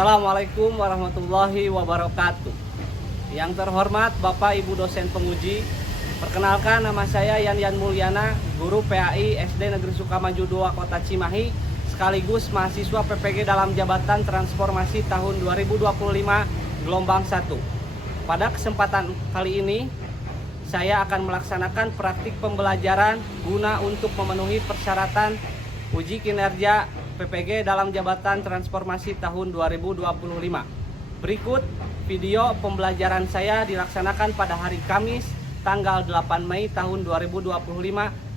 Assalamualaikum warahmatullahi wabarakatuh. Yang terhormat Bapak Ibu dosen penguji, perkenalkan nama saya Yan Mulyana, guru PAI SD Negeri Sukamaju 2 Kota Cimahi, sekaligus mahasiswa PPG dalam Jabatan Transformasi tahun 2025 gelombang 1. Pada kesempatan kali ini, saya akan melaksanakan praktik pembelajaran guna untuk memenuhi persyaratan uji kinerja PPG dalam Jabatan Transformasi tahun 2025. Berikut video pembelajaran saya dilaksanakan pada hari Kamis tanggal 8 Mei tahun 2025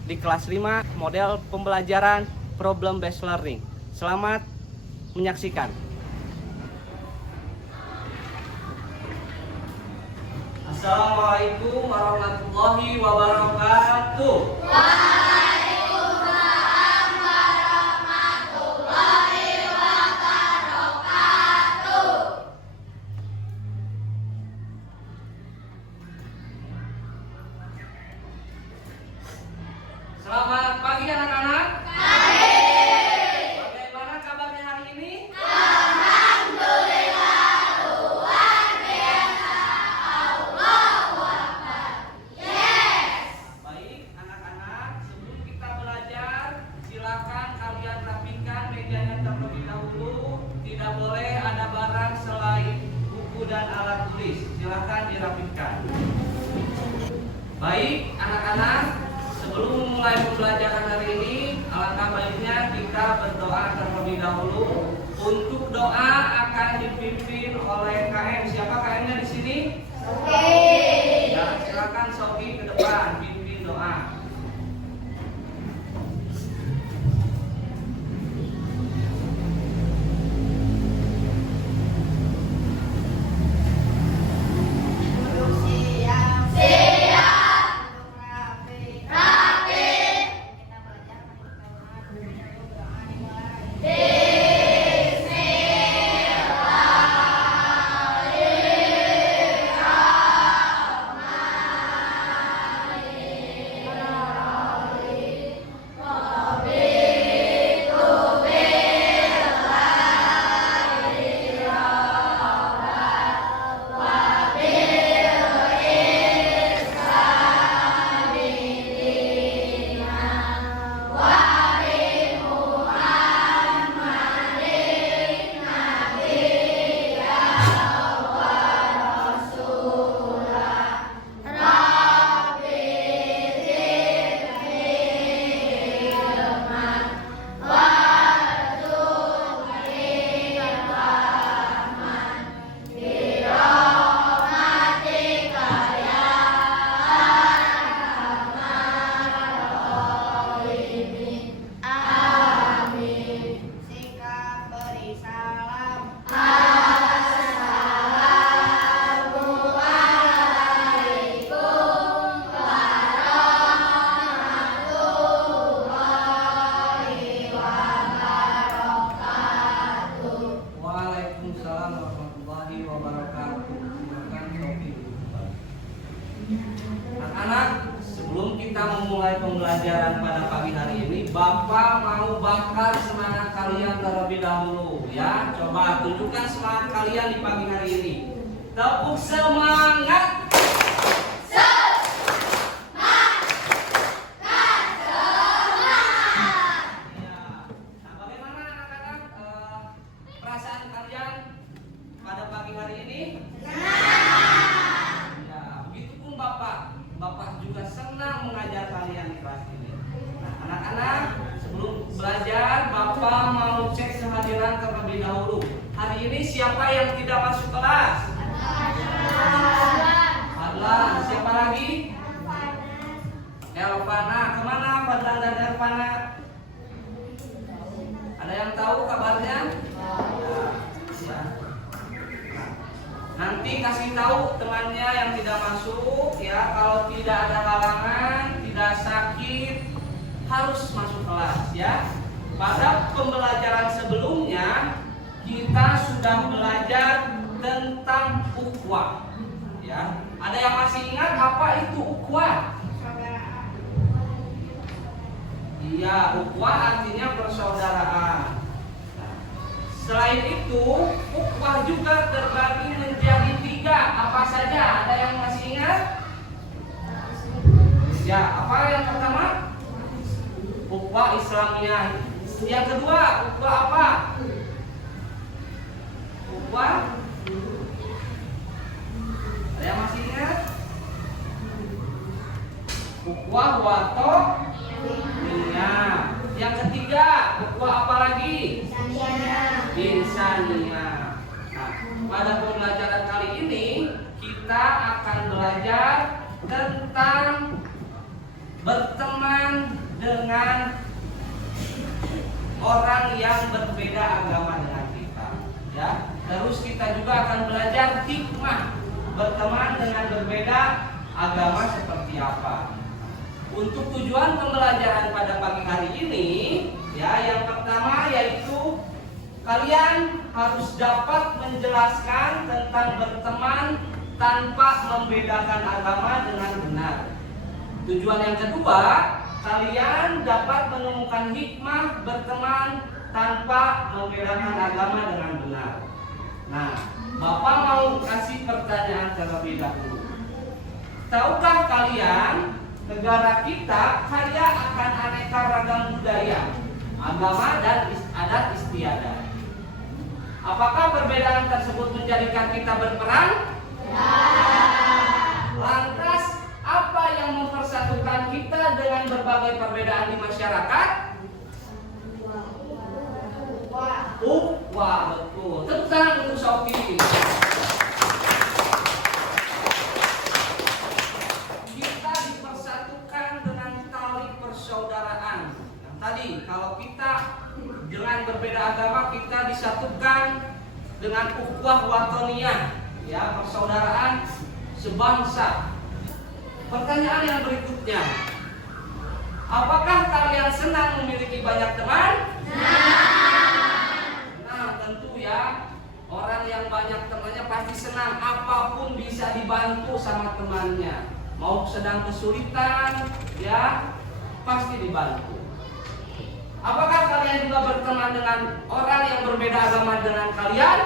di kelas 5 model pembelajaran Problem Based Learning. Selamat menyaksikan. Assalamualaikum warahmatullahi wabarakatuh. Selamat pagi anak-anak. Bagaimana kabarnya hari ini? Alhamdulillah, luar biasa. Allahu Akbar. Yes. Baik anak-anak, sebelum kita belajar, silakan kalian rapikan mejanya terlebih dahulu. Tidak boleh ada barang selain buku dan alat tulis. Silakan dirapikan. Baik anak-anak, sebelum memulai pembelajaran hari ini, alangkah baiknya kita berdoa terlebih dahulu. Untuk doa akan dipimpin oleh KM. Siapa KM-nya di sini? Oke. Ya, silakan Sofi ke depan pimpin doa. Duduk siap. Siap. Duduk rapi. Rapi. Kita belajar berdoa dimulai. Sikap beri salam. Assalamualaikum warahmatullahi wabarakatuh. Waalaikumsalam warahmatullahi wabarakatuh. Silakan Sofi. Anak-anak, sebelum kita memulai pembelajaran pada pagi hari ini, Bapak mau bakar semangat kalian terlebih dahulu ya. Coba tunjukkan semangat kalian di pagi hari ini. Tepuk semangat. Ya. Nah, bagaimana anak-anak perasaan kalian pada pagi hari ini? Ya, begitupun Bapak. Bapak juga senang mengajar kalian di kelas ini. Nah, anak-anak, sebelum belajar, Bapak mau cek kehadiran terlebih dahulu. Hari ini siapa yang tidak masuk kelas? Fadlan. Siapa lagi? Elvana. Kemana Fadlan dan Elvana? Ada yang tahu kabarnya? Ya. Nanti kasih tahu temannya yang tidak masuk ya. Kalau tidak ada halangan, tidak sakit, harus masuk kelas ya. Pada pembelajaran sebelumnya kita sudah belajar tentang ukhuwah ya. Ada yang masih ingat apa itu ukhuwah? Iya, ukhuwah artinya persaudaraan. Selain itu, ukhuwah juga terbagi menjadi 3. Apa saja? Ada yang masih ingat? Ya, apa yang pertama? Ukhuwah Islamiyah. Yang kedua, ukhuwah apa? Ukhuwah. Ada yang masih ingat? Ukhuwah watoniyah. Yang ketiga, ukhuwah apa lagi? Insaniyah. Nah, pada pembelajaran kali ini kita akan belajar tentang berteman dengan orang yang berbeda agama dengan kita, ya. Terus kita juga akan belajar hikmah berteman dengan berbeda agama seperti apa. Untuk tujuan pembelajaran pada pagi hari ini, ya, yang pertama yaitu kalian harus dapat menjelaskan tentang berteman tanpa membedakan agama dengan benar. Tujuan yang kedua, kalian dapat menemukan hikmah berteman tanpa membedakan agama dengan benar. Nah, Bapak mau kasih pertanyaan terlebih dahulu. Tahukah kalian negara kita kaya akan aneka ragam budaya, agama dan adat istiadat? Apakah perbedaan tersebut menjadikan kita berperang? Lantas, apa yang mempersatukan kita dengan berbagai perbedaan di masyarakat? Ukhuwah, betul. Tepuk tangan untuk Sofi. Kita dipersatukan dengan tali persaudaraan. Yang tadi, kalau kita dengan berbeda agama, kita disatukan dengan ukhuwah watoniyah, ya, persaudaraan sebangsa. Pertanyaan yang berikutnya, apakah kalian senang memiliki banyak teman? Nah, tentu ya, orang yang banyak temannya pasti senang, apapun bisa dibantu sama temannya. Mau sedang kesulitan, ya, pasti dibantu. Apakah kalian juga berteman dengan orang yang berbeda agama dengan kalian?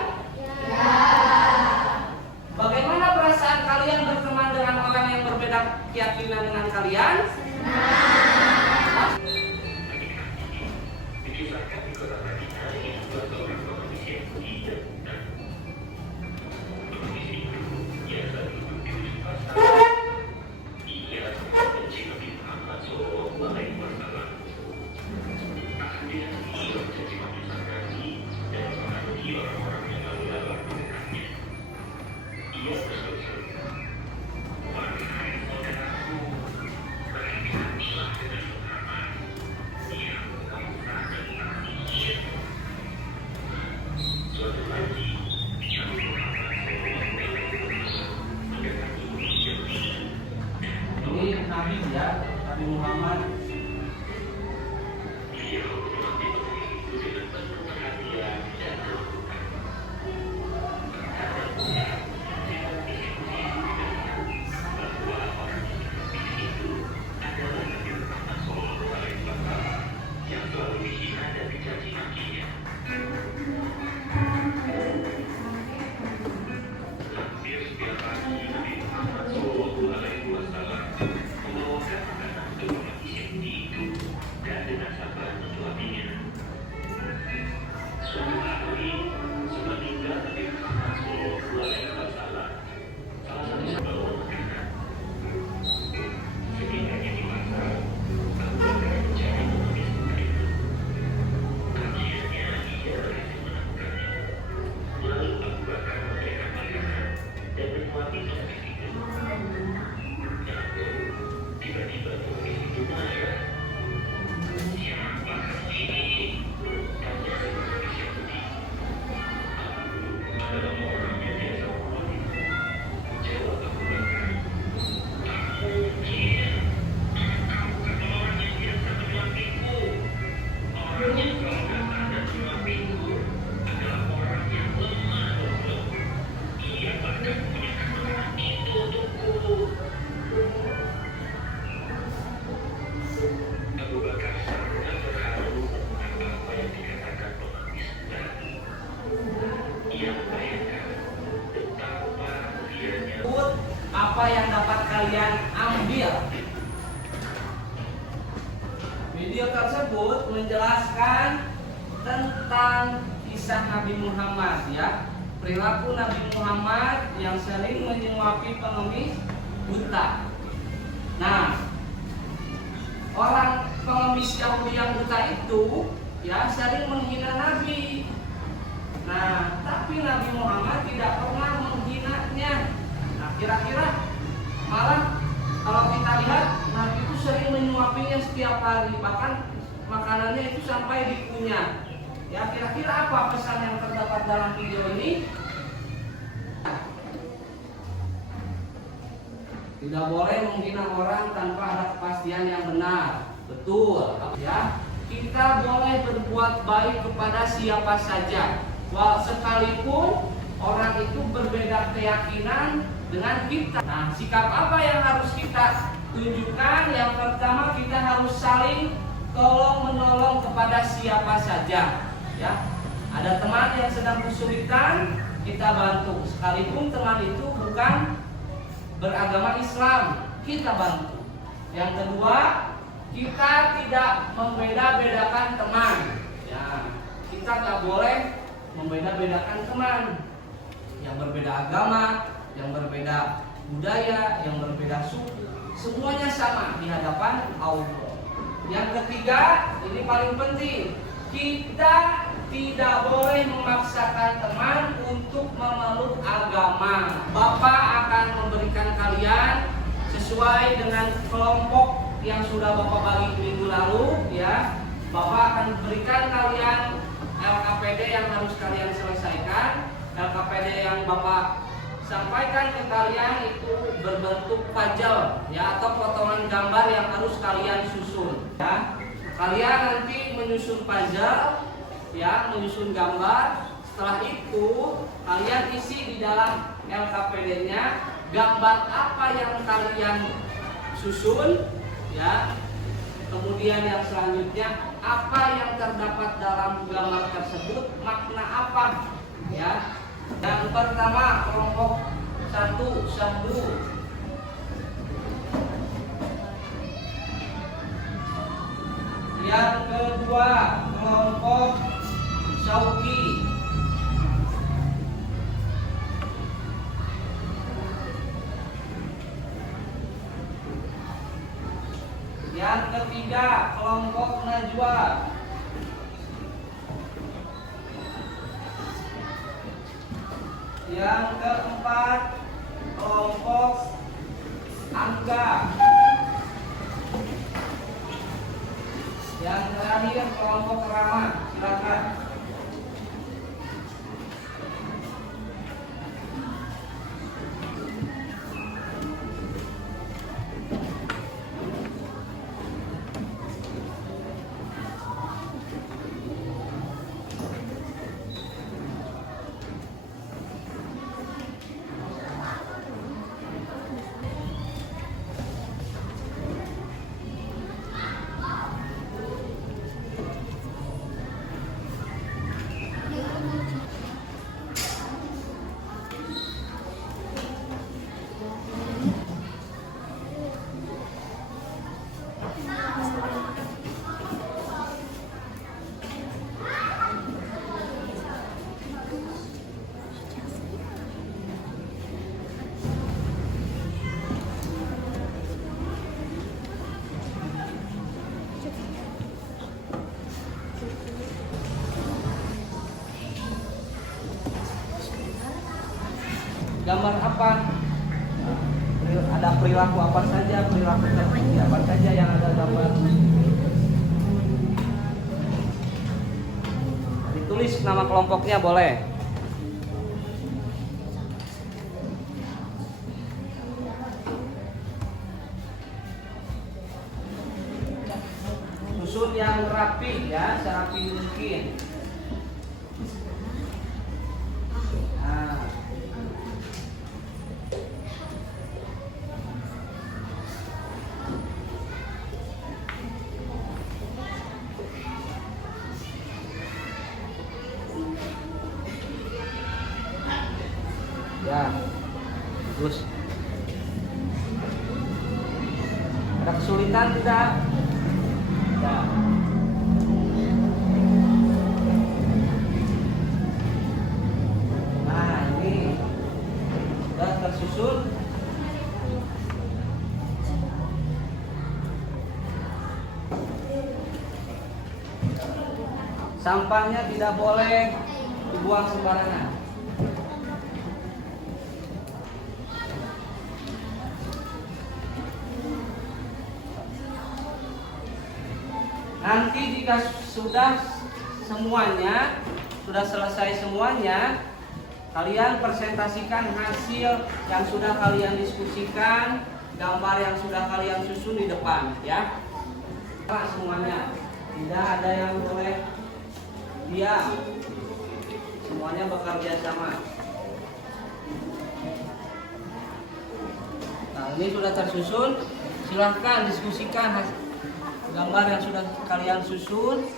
Bagaimana perasaan kalian berteman dengan orang yang berbeda keyakinan dengan kalian? Ini Nabi, ya, Nabi Muhammad. yang dapat kalian ambil? Video tersebut menjelaskan tentang kisah Nabi Muhammad, ya. Perilaku Nabi Muhammad yang sering menyuapi pengemis buta. Nah, orang pengemis Yahudi yang buta itu ya sering menghina Nabi. Nah, tapi Nabi Muhammad tidak pernah menghinanya. Nah, kira-kira malah kalau kita lihat Nabi itu sering menyuapinya setiap hari, bahkan makanannya itu sampai dikunyah. Ya, kira-kira apa pesan yang terdapat dalam video ini? Tidak boleh menghina orang tanpa ada kepastian yang benar. Betul, ya. Kita boleh berbuat baik kepada siapa saja, sekalipun orang itu berbeda keyakinan dengan kita. Nah, sikap apa yang harus kita tunjukkan? Yang pertama, kita harus saling tolong menolong kepada siapa saja. Ya, ada teman yang sedang kesulitan, kita bantu. Sekalipun teman itu bukan beragama Islam, kita bantu. Yang kedua, kita tidak membeda-bedakan teman. Ya, kita nggak boleh membeda-bedakan teman yang berbeda agama, yang berbeda budaya, yang berbeda suku. Semuanya sama di hadapan Allah. Yang ketiga, ini paling penting, kita tidak boleh memaksakan teman untuk memeluk agama. Bapak akan memberikan kalian sesuai dengan kelompok yang sudah Bapak bagi minggu lalu, ya. Bapak akan berikan kalian LKPD yang harus kalian selesaikan. LKPD yang Bapak sampaikan ke kalian itu berbentuk puzzle, ya, atau potongan gambar yang harus kalian susun, ya. Kalian nanti menyusun puzzle, ya, menyusun gambar. Setelah itu kalian isi di dalam LKPD-nya gambar apa yang kalian susun, ya. Kemudian yang selanjutnya, apa yang terdapat dalam gambar tersebut, makna apa, ya. Yang pertama, kelompok 1 syahdu. Yang kedua, kelompok Syauqi. Yang ketiga, kelompok Najwa. Yang keempat, kelompok Angga. Yang terakhir, kelompok Rama. Silakan. Gambar apa? Ada perilaku apa saja, perilaku tertentu apa saja yang ada gambar. Ditulis nama kelompoknya boleh. Susun yang rapi, ya, serapi mungkin. Ya, terus Kesulitan tidak? Ya. Nah, ini sudah tersusun. Sampahnya tidak boleh dibuang sembarangan. Nanti jika sudah selesai semuanya, kalian presentasikan hasil yang sudah kalian diskusikan, gambar yang sudah kalian susun di depan, ya. Semuanya, tidak ada yang boleh diam. Semuanya bekerja sama. Nah, ini sudah tersusun. Silahkan diskusikan hasil gambar yang sudah kalian susun.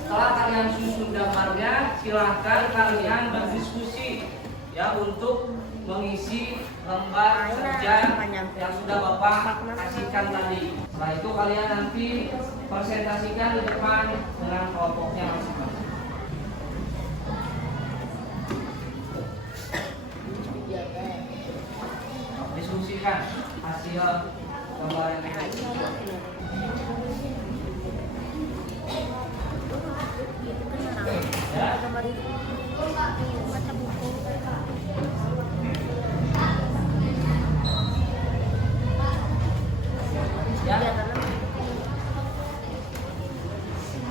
Setelah kalian susun gambarnya, silahkan kalian berdiskusi ya untuk mengisi lembar kerja yang sudah Bapak kasihkan tadi. Setelah itu kalian nanti presentasikan di depan dengan kelompoknya masing-masing. Diskusikan hasil gambar yang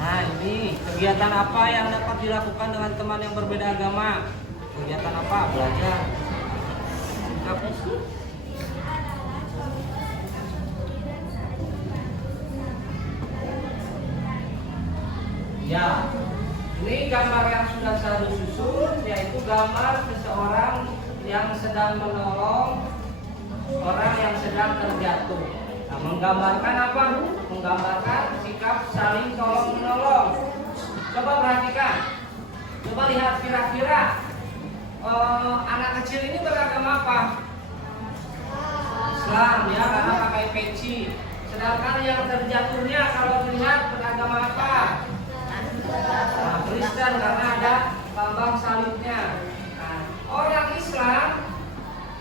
Nah, ini kegiatan apa yang dapat dilakukan dengan teman yang berbeda agama? Kegiatan apa? Belajar. Ya, ini gambar yang sudah saya susun, yaitu gambar seseorang yang sedang menolong orang yang sedang terjatuh. Nah, menggambarkan apa? Menggambarkan sikap saling tolong menolong. Coba perhatikan, coba lihat kira-kira anak kecil ini beragama apa? Islam, ya, karena pakai peci. Sedangkan yang terjatuhnya kalau dilihat beragama apa? Nah, Kristen, karena ada lambang salibnya. Nah, orang Islam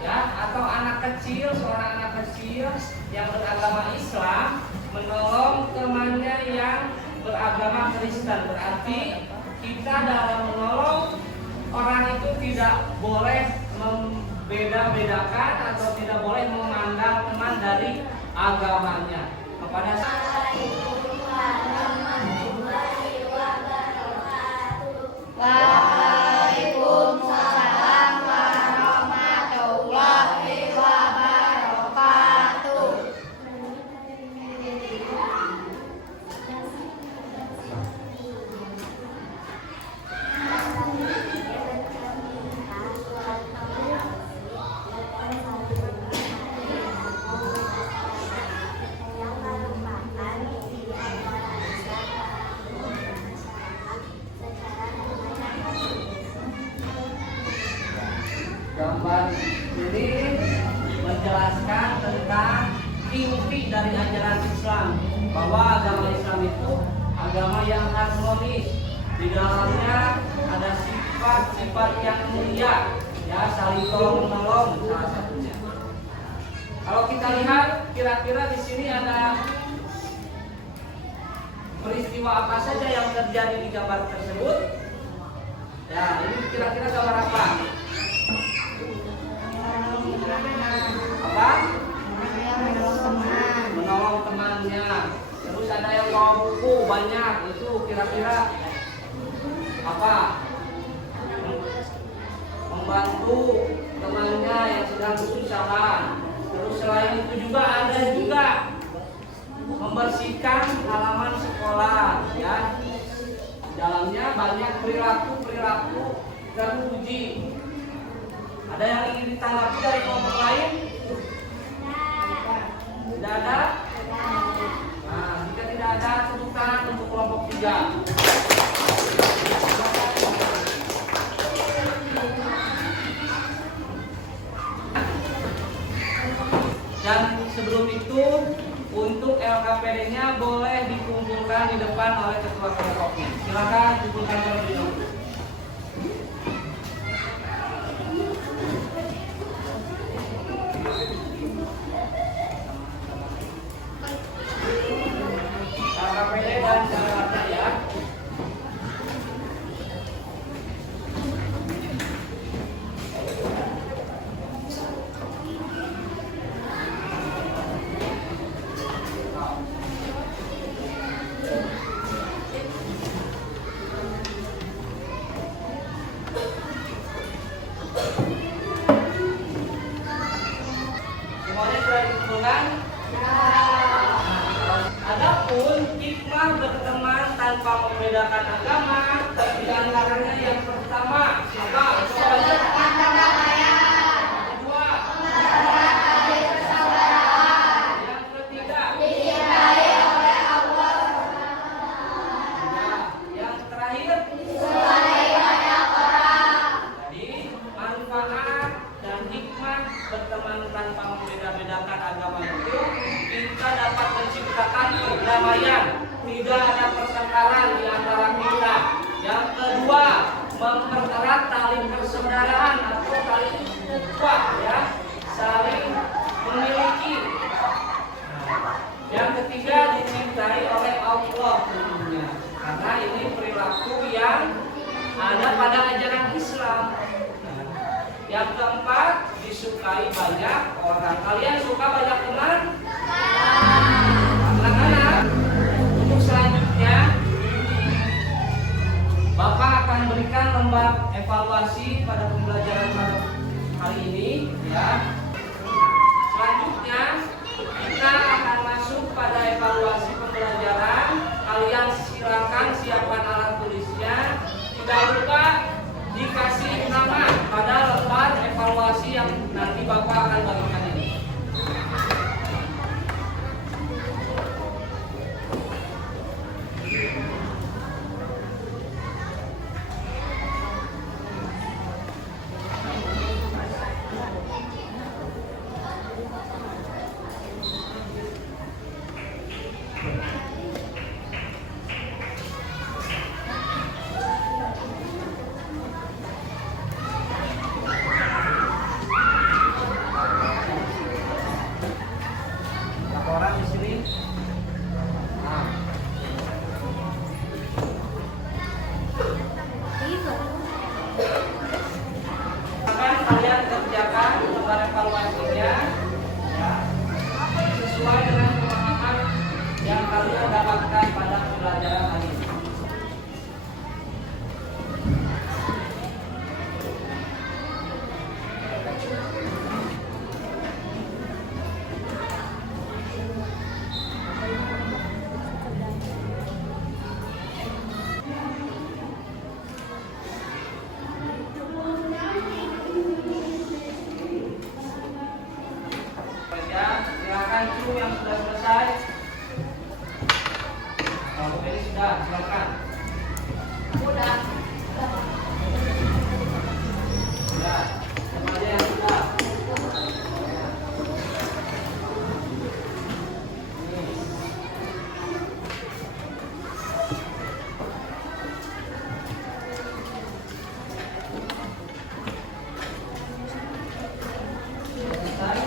ya, atau anak kecil, seorang anak kecil yang beragama Islam menolong temannya yang beragama Kristen. Berarti kita dalam menolong orang itu tidak boleh membeda-bedakan atau tidak boleh memandang teman dari agamanya. Kepada Waalaikumsalam warahmatullahi wabarakatuh. gambar ini menjelaskan tentang inti dari ajaran Islam, bahwa agama Islam itu agama yang harmonis. Di dalamnya ada sifat-sifat yang mulia, ya, saling tolong menolong salah satunya. Kalau kita lihat, kira-kira di sini ada peristiwa apa saja yang terjadi di gambar tersebut? Ya, ini kira-kira gambar apa? Apa? Menolong temannya. Terus ada yang bawa buku banyak, itu kira-kira apa? Membantu temannya yang sedang kesusahan. Terus selain itu juga ada juga membersihkan halaman sekolah, ya. Di dalamnya banyak perilaku terpuji. Ada yang ingin ditanggapi dari kelompok lain? Tidak ada? Nah, jika tidak ada, tepuk tangan untuk kelompok 3. Dan sebelum itu untuk LKPD-nya boleh dikumpulkan di depan oleh ketua kelompoknya. Silakan kumpulkan terlebih dahulu. LKPD dan Jakarta ya. Semuanya sudah dikumpulkan? Adapun hikmah berteman tanpa membedakan agama, di antaranya yang pertama, apa? Kedua, yang ketiga, yang terakhir, jadi manfaat dan hikmah berteman tanpa membeda-bedakan agama itu kita dapat menciptakan perdamaian, tidak ada pertengkaran di antara kita. Yang kedua, mempererat tali persaudaraan atau tali ukhuwah ya, saling memiliki. Yang ketiga, dicintai oleh Allah tentunya, karena ini perilaku yang ada pada ajaran Islam. Yang keempat, disukai banyak orang. Kalian suka banyak teman? Anak-anak, untuk selanjutnya Bapak akan berikan lembar evaluasi pada pembelajaran pada kali ini ya. Selanjutnya kita akan masuk pada evaluasi pembelajaran. Kalian silakan siapkan alat tulisnya. Tidak lupa dikasih nama pada lembar evaluasi yang nanti Bapak akan bagikan ini. Laporan di sini. Nah. Akan kalian kerjakan lembar evaluasinya ya, sesuai dengan pemahaman yang kalian dapatkan pada pembelajaran hari ini. Ya, silakan cu yang sudah selesai. Kalau ini sudah, silakan. Udah. Ya, semuanya yang sudah. Selesai.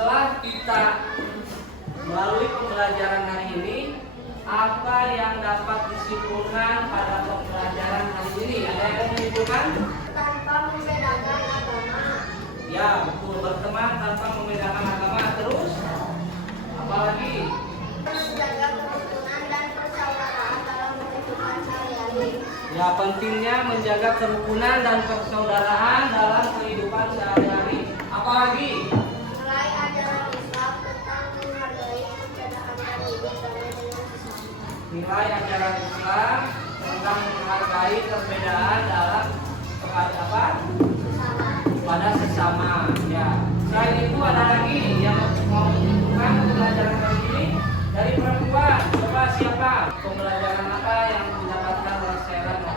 Setelah kita melalui pembelajaran hari ini, apa yang dapat disimpulkan pada pembelajaran hari ini? Ada yang mau menyimpulkan? Tanpa membedakan agama. Ya, betul. Berteman tanpa membedakan agama. Terus, apalagi? Menjaga kerukunan dan persaudaraan dalam kehidupan sehari-hari. Ya, pentingnya menjaga kerukunan dan persaudaraan dalam kehidupan sehari-hari. Apalagi? Mulai ajaran Islam tentang menghargai perbedaan dan hidup damai dengan sesama. Nilai ajaran Islam tentang menghargai perbedaan dalam kepada apa? Sama. Pada sesama. Ya. Selain itu ada lagi yang mau menunjukkan pembelajaran kali ini dari perempuan. Coba siapa? Pembelajaran apa yang didapatkan oleh Serena?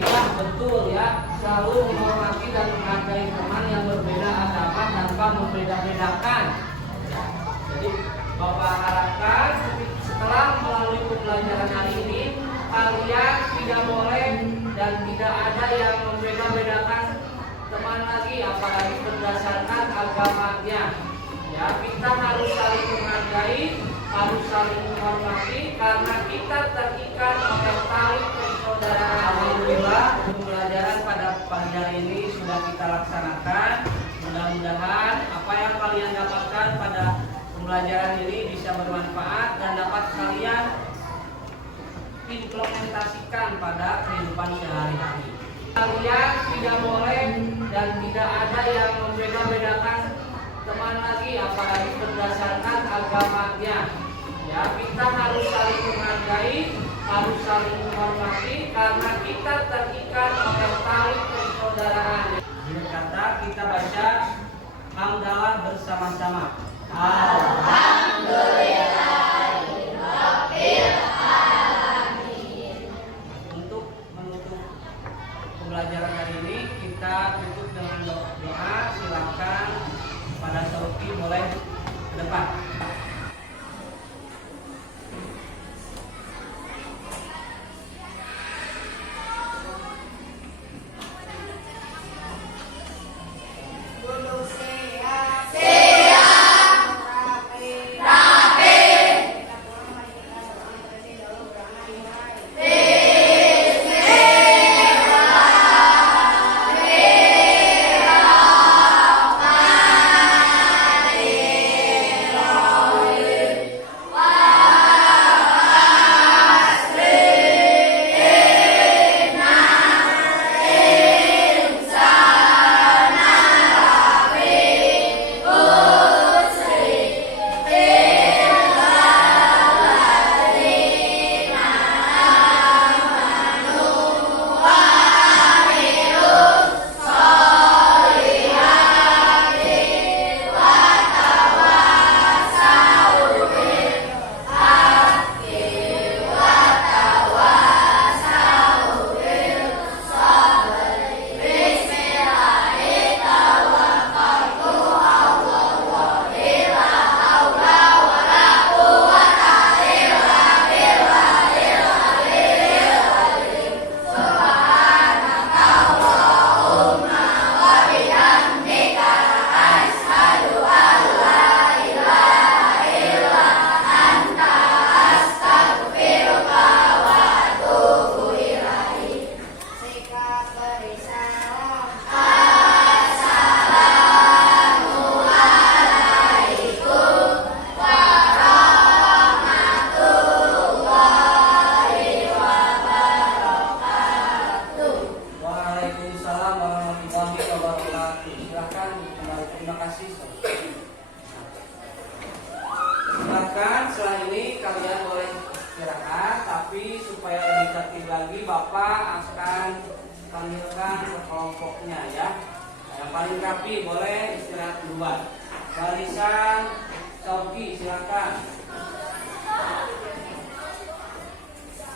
Iya, betul ya. Selalu menghormati dan menghargai teman yang berbeda agama tanpa membeda-bedakan. Jadi Bapak harapkan setelah melalui pembelajaran hari ini kalian tidak boleh dan tidak ada yang membeda-bedakan teman lagi, apalagi berdasarkan agamanya. Ya, kita harus saling menghargai, harus saling menghormati karena kita terikat oleh tali persaudaraan. Alhamdulillah, pembelajaran pada pagi hari ini sudah kita laksanakan. Mudah-mudahan apa yang kalian dapatkan pada pembelajaran ini bisa bermanfaat dan dapat kalian implementasikan pada kehidupan sehari-hari. Kalian tidak boleh dan tidak ada yang membeda-bedakan teman lagi, apalagi berdasarkan agamanya. Ya, kita harus saling menghargai, harus saling menghormati karena kita terikat oleh tali persaudaraan. Dengan kata kita baca hamdalah bersama-sama. Untuk menutup pembelajaran hari ini kita tutup dengan doa. Silakan pada Sauki boleh ke depan. Duduk sehat. Rapi. Kita pulang mari kita doa terlebih dahulu berangkat dimulai. Sikap berislam. Waalaikumsalam warahmatullahi wabarakatuh. Silakan kembali. Terima kasih. Silakan setelah ini kalian boleh istirahat, tapi supaya lebih tertib lagi Bapak akan panggilkan ke kelompoknya ya. Yang paling rapi boleh istirahat duluan. Barisan Sauki silakan.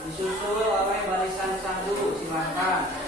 Disusul oleh barisan Sandu silakan.